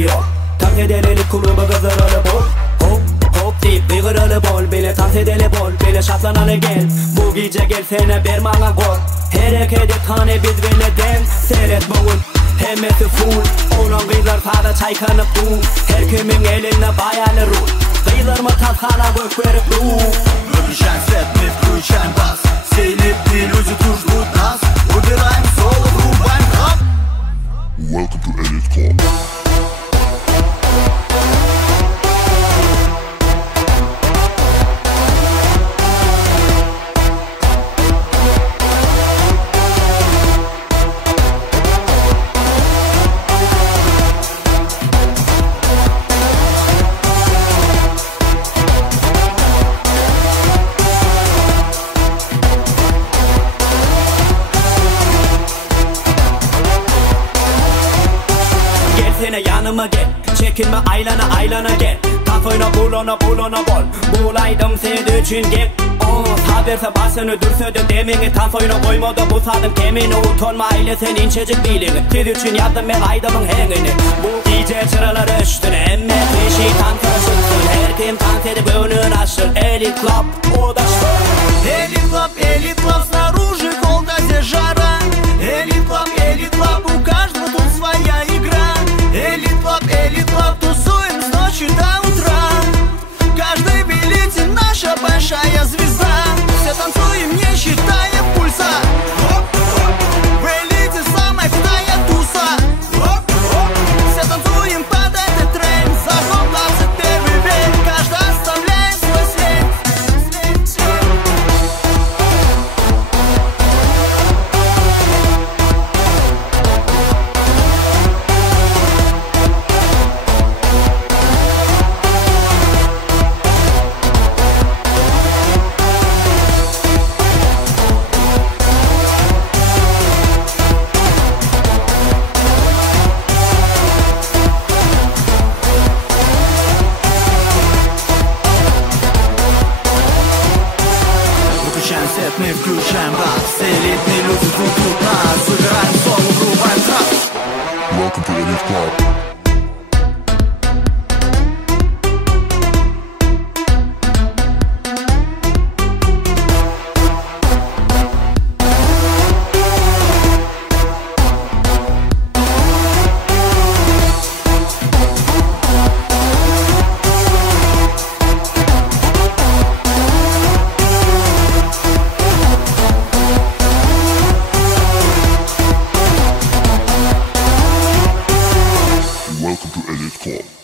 yok. Dans edelim klubu kızlarını bol. Hop hop deyip bıyığırını bol. Bile dans edelim bol, bile şatlanalı gel. Bu gece gelsene bir bana gol. Hareket et tane biz bile den. Seyret bugün hemmesi full. Onun kızlar sağda çaykanıp dur. Her kimin eline bayalı ruh. Kıyılarımı tatkana gök verip dur. Выключаем свет, мы включаем бас. Все элитные люди тут ждут нас. Убираем соло, врубаем хаб. Welcome to Elite Club. Yanıma gel, çekinme aylana aylana gel. Kafayla bulana bulana bol. Bulaydım seni için gel. Haberse basını dürsödün demini. Tansoyuna koymadı bu sadım temini. Utanma aile sen incecik bilini. Siz için yaptım ben aydamın hengini. Bu DJ çıraları üstüne emme kişi tantaşırsın. Her kim tant edip önün aşır. Elite Club odaştır. Elite Club, Elite Club, снаружи холода здесь жара. Elite Club, у каждого тут своя игра. Elite Club, тусуем с ночи до утра. Каждый билете наша большая звезда. Все танцуем, не считая пульса. В элите самая крутая туса. Все танцуем под этот трек. Закон 21 век. Каждый оставляет свой след. Мы включаем бас. Все элитные люди ждут нас. Убираем соло, врубаем трап. Welcome to Elite Club. Welcome to Elite Club.